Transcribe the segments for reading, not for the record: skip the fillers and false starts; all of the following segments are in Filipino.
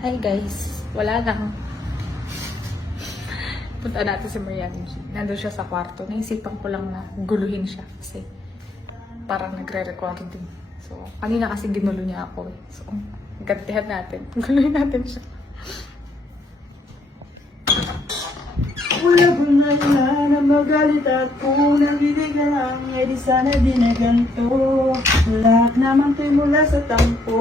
Hi guys, wala lang. Punta natin si Marianne. Nandun siya sa kwarto. Naisipan ko lang na guluhin siya kasi parang nagre-recording. So, kanina kasi ginulo niya ako eh. So, gantihan natin. Guluhin natin siya. Wala kong nalala na magalit at kung nabibig ka lang, eh di sana di na ganito. Lahat naman to'y mula sa tampo,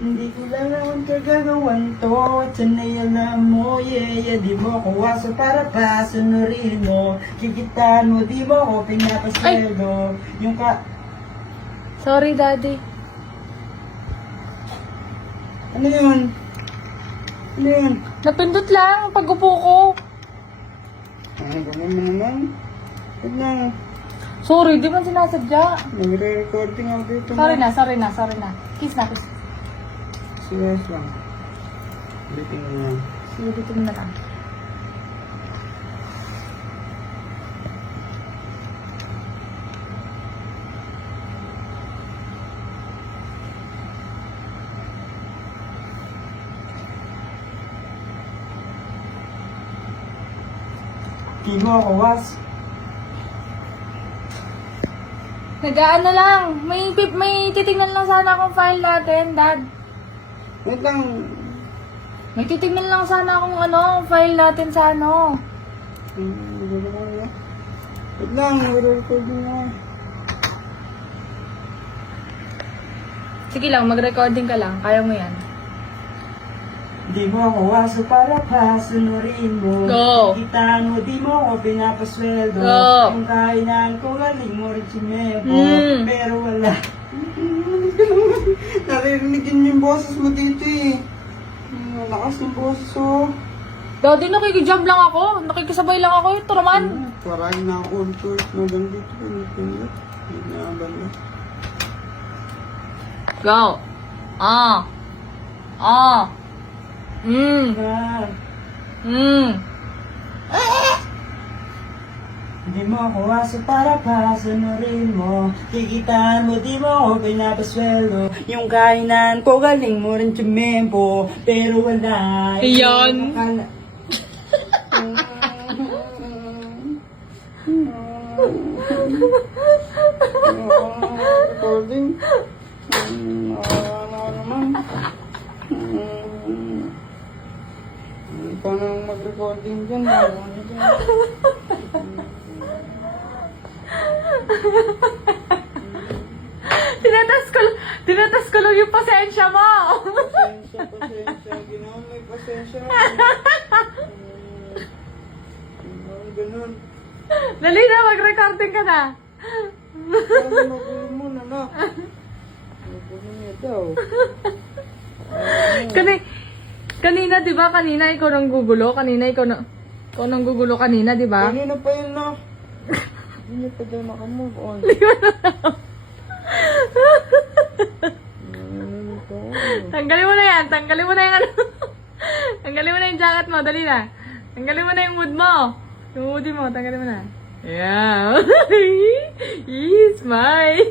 hindi ko lang naman kagagawan to. At sanay alam mo, yeah, di mo ko waso para pa sunurin mo. Kikitaan mo, di mo ko pinapasweldo. Yung ka... Sorry, Daddy. Ano yun? Ano yun? Napindot lang ang pag-upo ko. Ano ba naman? Wait na. Sorry, di man sinasadya. Nagre-recording ako dito. Sorry na. Kiss na, kiss. Serious lang. Bitin mo yan. Sige, dito mo na lang. Di mo ako was. Nagaan na lang. May titingnan lang sana akong file natin, Dad. Wait lang. May titingnan lang sana akong file natin sa ano. Wait lang, nagre-recording na. Sige lang, mag-recording ka lang. Kaya mo yan. Di mo ako waso para pa sunurin mo. Go. Kitaan mo, di mo ako pinapasweldo. Go. Kung kainan ko, galing mo rin si Mebo. Pero wala. Naririnig din yung boses mo dito eh. Lakas ng boses oh. Daddy, nakikijump lang ako. Nakikisabay lang ako. Ito naman. Parang na-contour mo lang dito. Hindi na bala. Go. Di mo ako waso para pa sunurin mo. Kikitaan mo, di mo ako pinapasweldo. Yung kainan ko, galing mo rin tumempo. Pero wala. Iyon. Recording. Naman. Ikaw nang mag-recording dyan. Tinatas ko lang yung pasensya mo. Pasensya. Ginawa may pasensya. Ganun. Dali na, mag-recording ka na. Parang magulo mo na na. Magulo niya daw. Kanina, di ba? Kanina ikaw nang gugulo. Ikaw nang gugulo kanina, di ba? Kanina pa yun na. Hindi niya pa daw nakamove on. Tanggalin mo na yan. Tanggalin mo na yung Tanggalin mo na yung jacket mo. Dali na. Tanggalin mo na yung mood mo. Yung hoodie mo. Tanggalin mo na. Yeah. Smile.